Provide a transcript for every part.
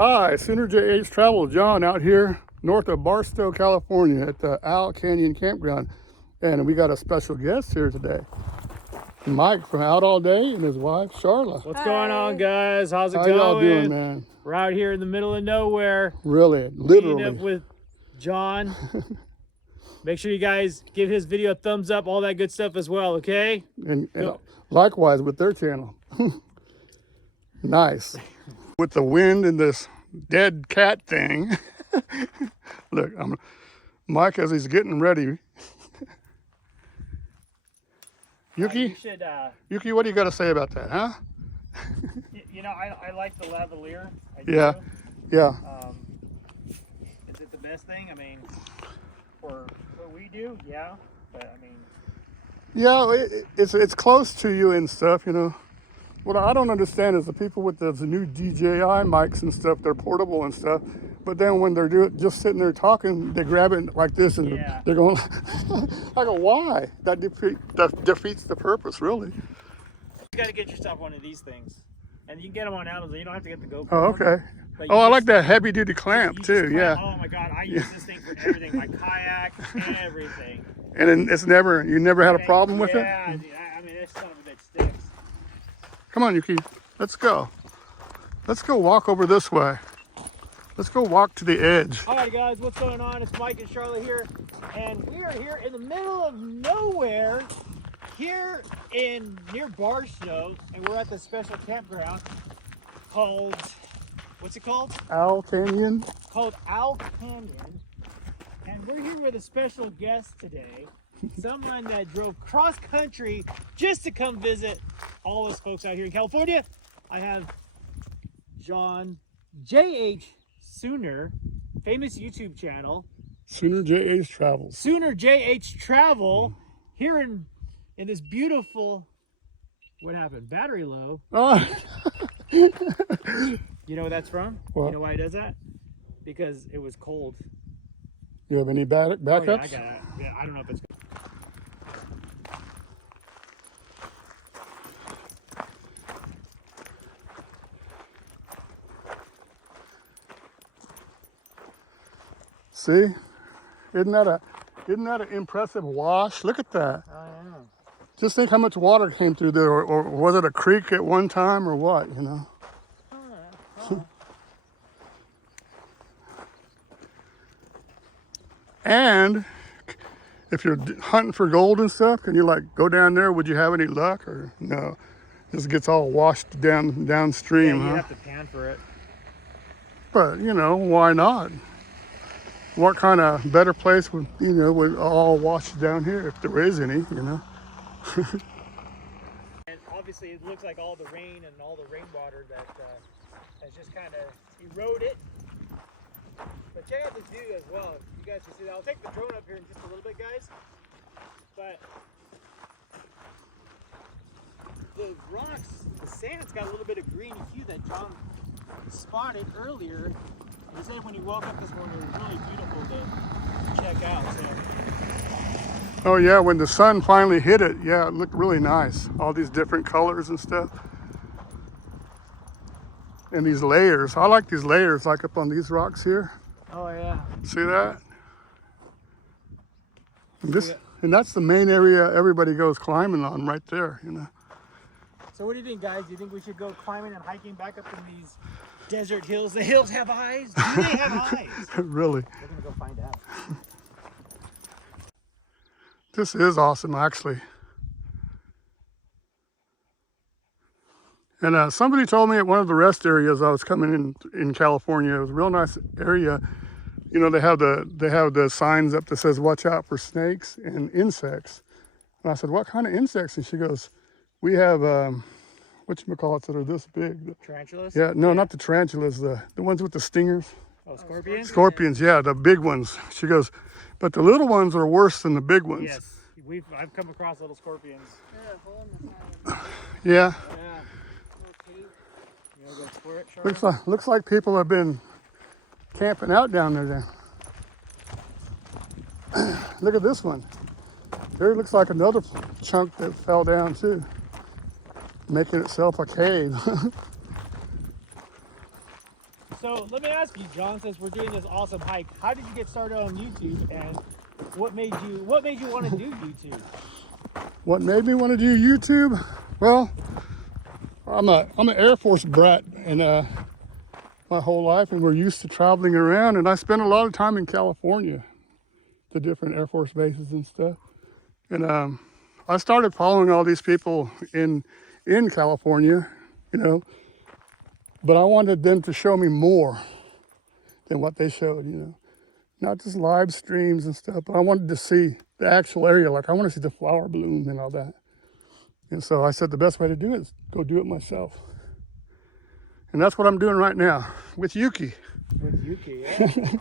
Hi, soonerJHtravels, John out here north of Barstow, California at the Owl Canyon Campground. And we got a special guest here today. Mike from Out All Day and his wife, Charla. What's going on, guys? How's it How going? y'all doing, man? We're out here in the middle of nowhere. Really, literally. Meeting up with John. Make sure you guys give his video a thumbs up, all that good stuff as well, okay? And likewise with their channel. Nice. With the wind and this dead cat thing. Look, Mike as he's getting ready. Yuki, Yuki, what do you got to say about that, huh? You know, I like the lavalier. Yeah, yeah. Is it the best thing? I mean, for what we do, yeah. But I mean, yeah, it's close to you and stuff, you know. What I don't understand is the people with those new DJI mics and stuff, they're portable and stuff, but then when they're just sitting there talking, they grab it like this and they're going, I go, why? That defeats the purpose, really. you got to get yourself one of these things. And you can get them on Amazon. You don't have to get the GoPro. Oh, okay. Oh, I like that heavy duty clamp too, yeah. Oh my God, I use this thing for everything. My kayak, everything. And then you never had a problem with it? Yeah, I mean, this son of a bitch sticks. Come on, Yuki, let's go. Let's go walk over this way. Let's go walk to the edge. All right, guys, what's going on? It's Mike and Charlotte here, and we are here in the middle of nowhere, here near Barstow, and we're at the special campground called, what's it called? Owl Canyon. Called Owl Canyon, and we're here with a special guest today. Someone that drove cross country just to come visit all us folks out here in California. I have John JH Sooner, famous YouTube channel. soonerJHtravels. soonerJHtravel here in this beautiful, what happened? Battery low. Oh. You know what that's from? What? You know why he does that? Because it was cold. You have any backups? Oh, yeah, I got it. Yeah, I don't know if it's good. See, isn't that an impressive wash? Look at that. Oh, yeah. Just think how much water came through there, or was it a creek at one time, or what? You know. Oh. And if you're hunting for gold and stuff, can you like go down there? Would you have any luck, or no? Just gets all washed downstream, Yeah, you huh? have to pan for it. But you know, why not? What kind of better place would all wash down here if there is any, you know? And obviously it looks like all the rain and all the rainwater that has just kind of eroded. But check out this view as well. You guys can see that. I'll take the drone up here in just a little bit, guys. But the rocks, the sand's got a little bit of green hue that John spotted earlier. He said when he woke up this morning, it was really beautiful to check out. So. Oh yeah, when the sun finally hit it, yeah, it looked really nice. All these different colors and stuff. And these layers, I like these layers, like up on these rocks here. Oh yeah. See that? And that's the main area everybody goes climbing on right there, you know. So what do you think, guys? Do you think we should go climbing and hiking back up in these desert hills? The hills have eyes? Do they have eyes? Really. We're gonna go find out. This is awesome, actually. And somebody told me at one of the rest areas I was coming in California, it was a real nice area. You know, they have the signs up that says, watch out for snakes and insects. And I said, what kind of insects? And she goes, we have, whatchamacallits that are this big. Tarantulas? Yeah, no, not the tarantulas, the ones with the stingers. Oh, scorpions? Scorpions, yeah, the big ones. She goes, but the little ones are worse than the big ones. Yes, I've come across little scorpions. Yeah. Yeah. You wanna go explore it, Charlotte? Looks like people have been camping out down there now. Look at this one. There looks like another chunk that fell down too, making itself a cave. So let me ask you, John, since we're doing this awesome hike, how did you get started on YouTube, and what made you want to do YouTube? What made me want to do YouTube? Well, I'm an Air Force brat, and my whole life, and we're used to traveling around, and I spent a lot of time in California, the different Air Force bases and stuff. And I started following all these people in California, you know, but I wanted them to show me more than what they showed, you know. Not just live streams and stuff, but I wanted to see the actual area. Like, I want to see the flower bloom and all that. And so I said the best way to do it is go do it myself. And that's what I'm doing right now with Yuki. With Yuki, yeah.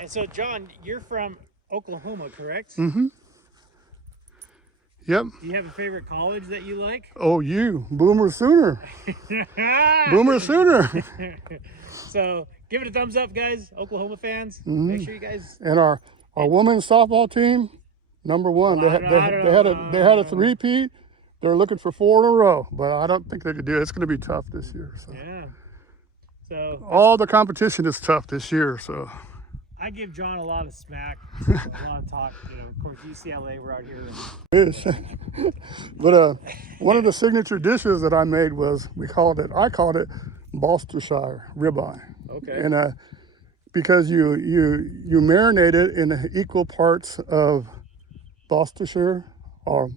And so, John, you're from Oklahoma, correct? Mm-hmm. Yep. Do you have a favorite college that you like? OU, Boomer Sooner. Boomer Sooner. So give it a thumbs up, guys, Oklahoma fans. Mm-hmm. Make sure you guys. And our women's softball team, number one. Well, they had a three-peat. They're looking for 4 in a row, but I don't think they could do it. It's going to be tough this year. So. Yeah. So all the competition is tough this year. So. I give John a lot of smack, a lot of talk. You know, of course, UCLA, we're out here. It is. But one of the signature dishes that I made was, I called it Barstow ribeye. Okay. And because you marinate it in equal parts of Worcestershire or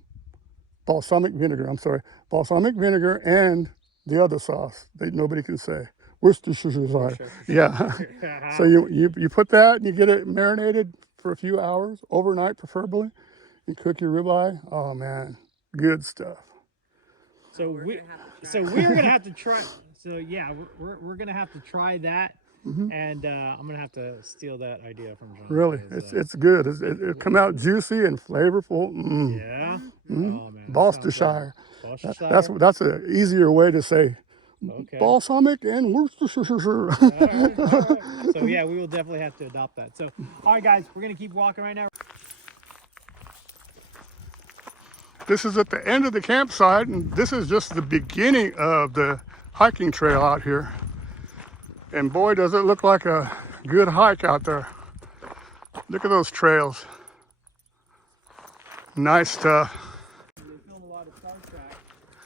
balsamic vinegar. I'm sorry, balsamic vinegar and the other sauce that nobody can say. Worcestershire. Yeah. So you put that and you get it marinated for a few hours, overnight preferably, and cook your ribeye. Oh man, good stuff. So we're gonna have to try. So yeah, we're gonna have to try that, mm-hmm. And I'm gonna have to steal that idea from John. Really, it's good. It'll come out juicy and flavorful. Mm. Yeah. Mm-hmm. Oh man. Worcestershire. That's an easier way to say. Okay. Balsamic and Worcestershire. All right. So yeah, we will definitely have to adopt that. So all right, guys, we're gonna keep walking right now. This is at the end of the campsite, and this is just the beginning of the hiking trail out here. And boy, does it look like a good hike out there. Look at those trails. Nice stuff.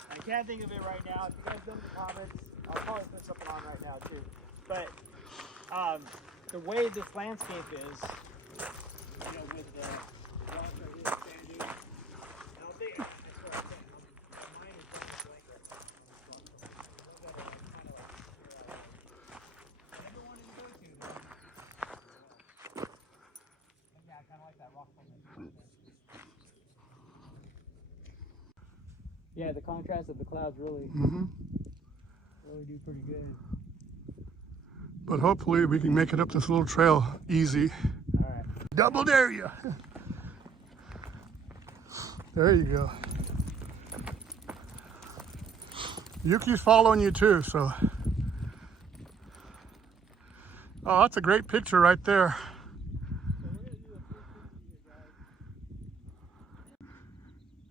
I can't think of it right now. If you guys know in the comments, I'll probably put something on right now too. But the way this landscape is, you know, with the rocks right here standing, and I'll think that's what I'm saying. My mind is drawing a blank right now. I never wanted to go to them. Yeah, I kind of like that rock formation. Yeah, the contrast of the clouds really do pretty good. But hopefully we can make it up this little trail easy. All right. Double dare you. There you go. Yuki's following you too, so. Oh, that's a great picture right there.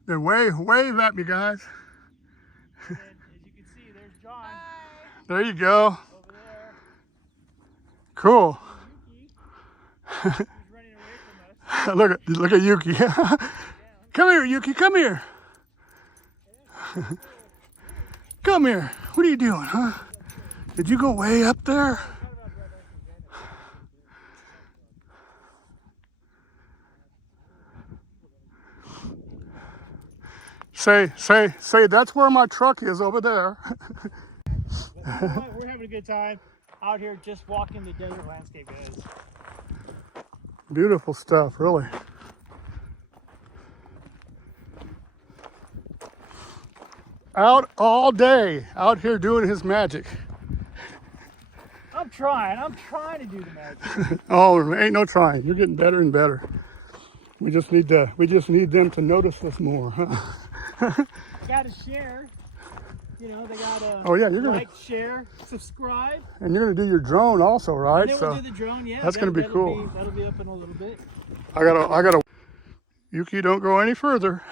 Then wave at me, guys. And as you can see, there's John. There you go. Over there. Cool. Yuki. He's running away from us. Look at Yuki. Come here, Yuki. Come here. Come here. What are you doing, huh? Did you go way up there? Say, that's where my truck is over there. We're having a good time out here just walking the desert landscape, guys. Beautiful stuff, really. Out all day, out here doing his magic. I'm trying to do the magic. Oh, ain't no trying. You're getting better and better. We just need them to notice us more, huh? Gotta share. You know, they gotta like, share, subscribe. And you're gonna do your drone also, right? And then we'll do the drone, yeah. That's gonna be cool. That'll be up in a little bit. I gotta. Yuki, don't go any further.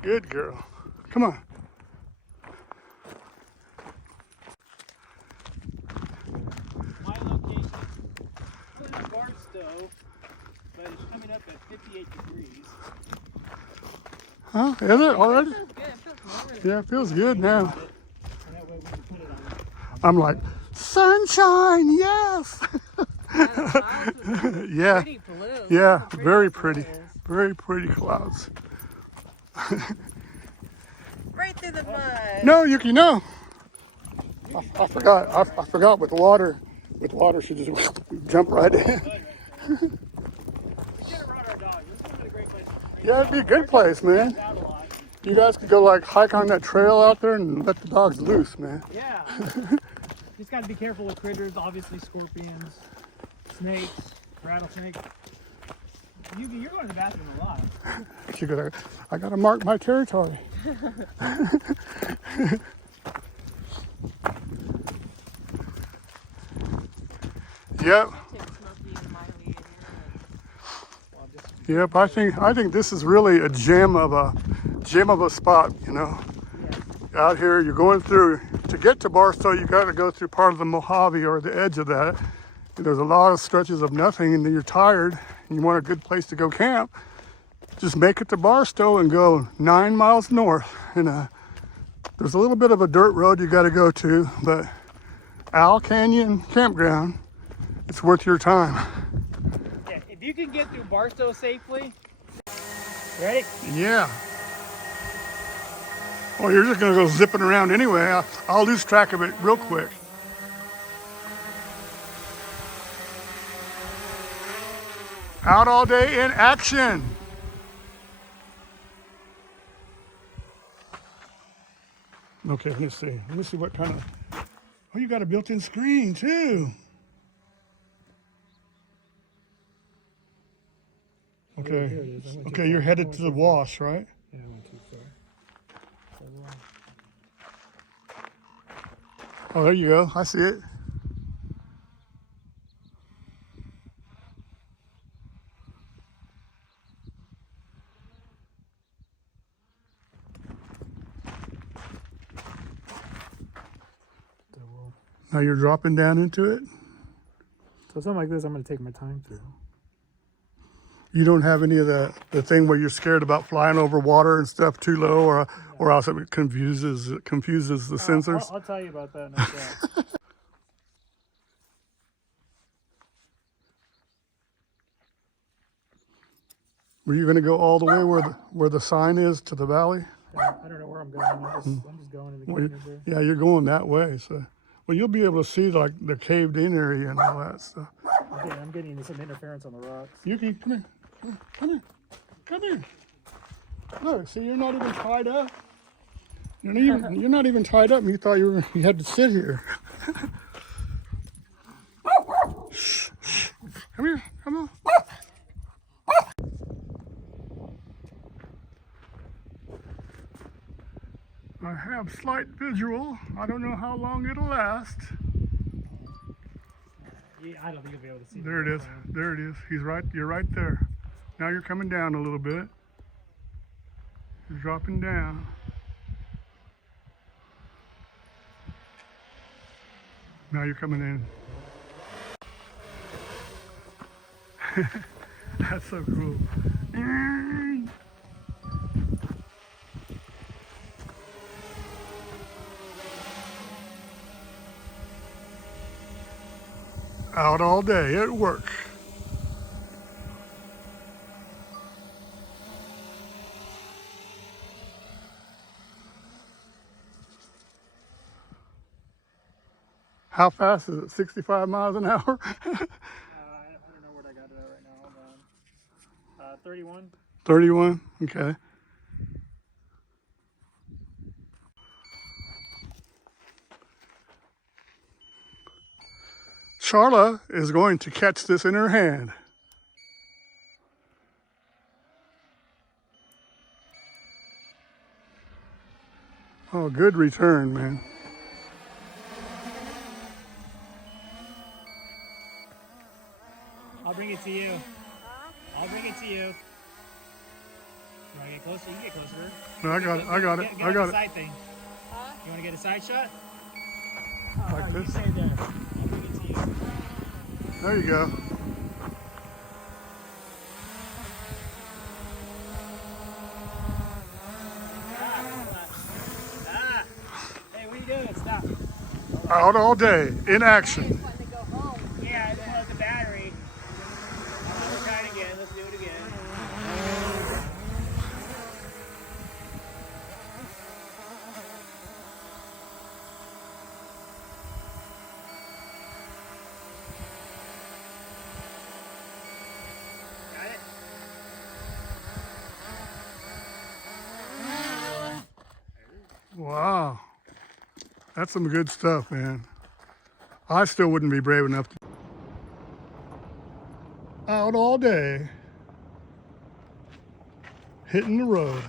Good girl. Come on. 98 degrees. Huh? Is it already? Feels good. It feels warmer. Yeah, it feels good now. And that way we can put it on. I'm like, sunshine, yes. Yeah, the clouds are Yeah, pretty blue. yeah, Look how very this pretty. is. Very pretty clouds. Right through the mud. No, Yuki, no. I forgot. I forgot with water. With water, she just jump right in. We should have brought our dog. This would have been a great place. Yeah, it'd be a good place, man. Out a lot. You guys could go like hike on that trail out there and let the dogs loose, man. Yeah. Just got to be careful with critters. Obviously, scorpions, snakes, rattlesnakes. You're going to the bathroom a lot. I gotta mark my territory. Yep. Yep. I think this is really a gem of a spot. You know, out here you're going through to get to Barstow. You got to go through part of the Mojave or the edge of that. There's a lot of stretches of nothing, and then you're tired and you want a good place to go camp. Just make it to Barstow and go 9 miles north. And there's a little bit of a dirt road you got to go to, but Owl Canyon Campground, it's worth your time. Yeah, if you can get through Barstow safely. Ready? Yeah. Oh, you're just gonna go zipping around anyway. I'll lose track of it real quick. Out all day in action. Okay, let me see. Let me see what kind of. Oh, you got a built-in screen too. Okay. Here it is. I went too Okay, far. you're headed to the wash, right? Yeah, I went too far. Oh, there you go. I see it. Now you're dropping down into it. So something like this, I'm going to take my time through. You don't have any of the thing where you're scared about flying over water and stuff too low, or else it confuses the sensors. I'll tell you about that in a sec. Were you going to go all the way where the sign is to the valley? I don't know where I'm going. I'm just going in the Well, canyons there. yeah, you're going that way. So, well, you'll be able to see like the caved-in area and all that stuff. Okay, I'm getting some interference on the rocks. Yuki, come here. Come here. Come here. Look, see, you're not even tied up. You're not even tied up, and you thought you had to sit here. Come here. Come on. I have slight visual. I don't know how long it'll last. Yeah, I don't think you'll be able to see. There it is. There it is. You're right there. Now you're coming down a little bit. You're dropping down. Now you're coming in. That's so cool. Out all day at work. How fast is it? 65 miles an hour? I don't know what I got it at right now. Hold on. 31. 31? Okay. Charla is going to catch this in her hand. Oh, good return, man. I'll bring it to you. I'll bring it to you. You want to get closer? You can get closer. No, I got it. I got it. Get I got the it. side thing. You want to get a side shot? Like You this. stay there. I'll bring it to you. There you go. you doing? Stop. Out all day, in action. Wanting to go home. Yeah, it was the battery. Let's try it again. Let's do it again. Got it? Wow. That's some good stuff, man. I still wouldn't be brave enough to. Out all day, hitting the road.